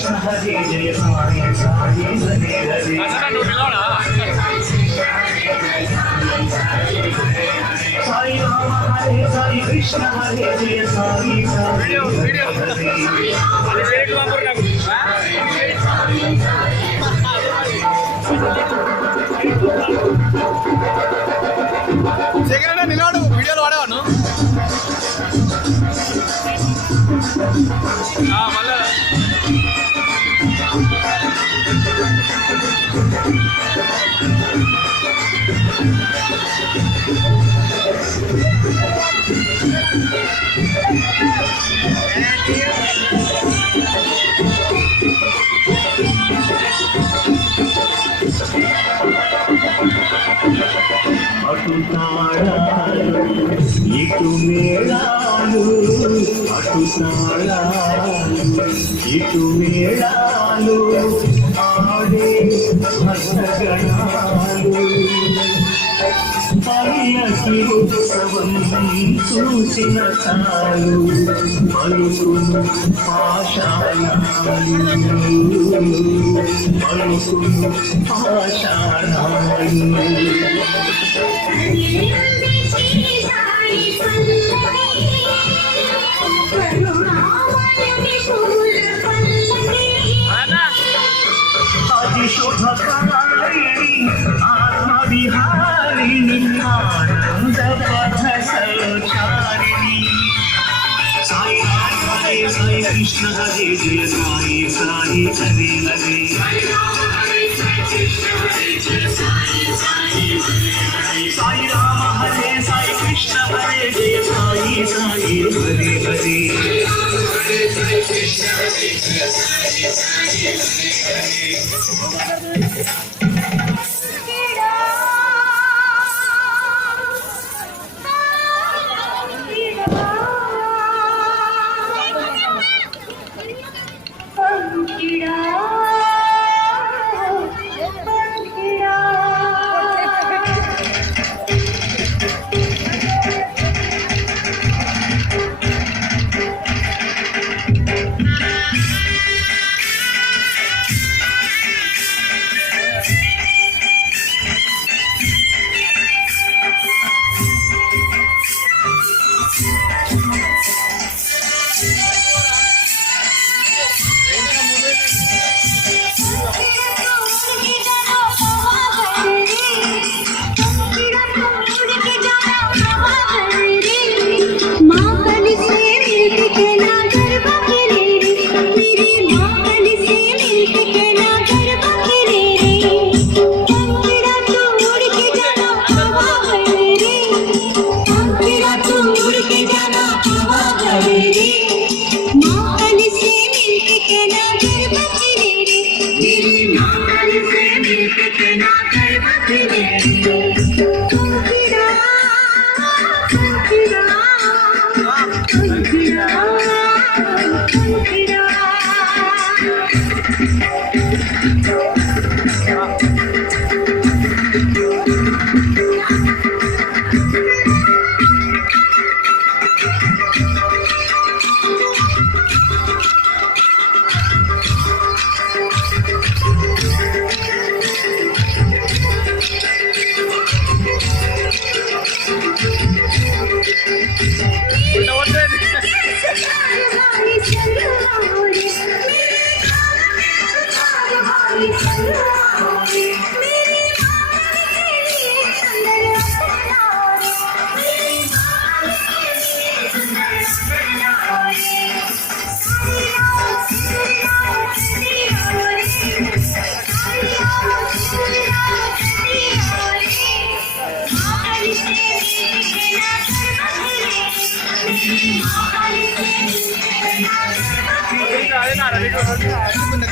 कृष्ण हरे जय साई साई हरे हरे साई राम हरे साई कृष्ण हरे जय साई साई సెకండ్ నిలబడు వీడియోలో వాడేవాను మళ్ళా అటు తాళాలు ఇటు మేళాలు అటు తాళాలు ఇటు మేళాలు ఆడే భక్తగణాలు పల్లకి ఉత్సవం చూసిన చాలు పలుకును పాషాణాలు పలుకును పాషాణాలు आदि शोभकारिणी आत्मविहारिणी आनंद पथ सचारिणी साई राम हरे साई कृष्ण हरे जय साई साई हरे हरे साई राम हरे साई कृष्ण हरे जय साई साई हरे हरे అదే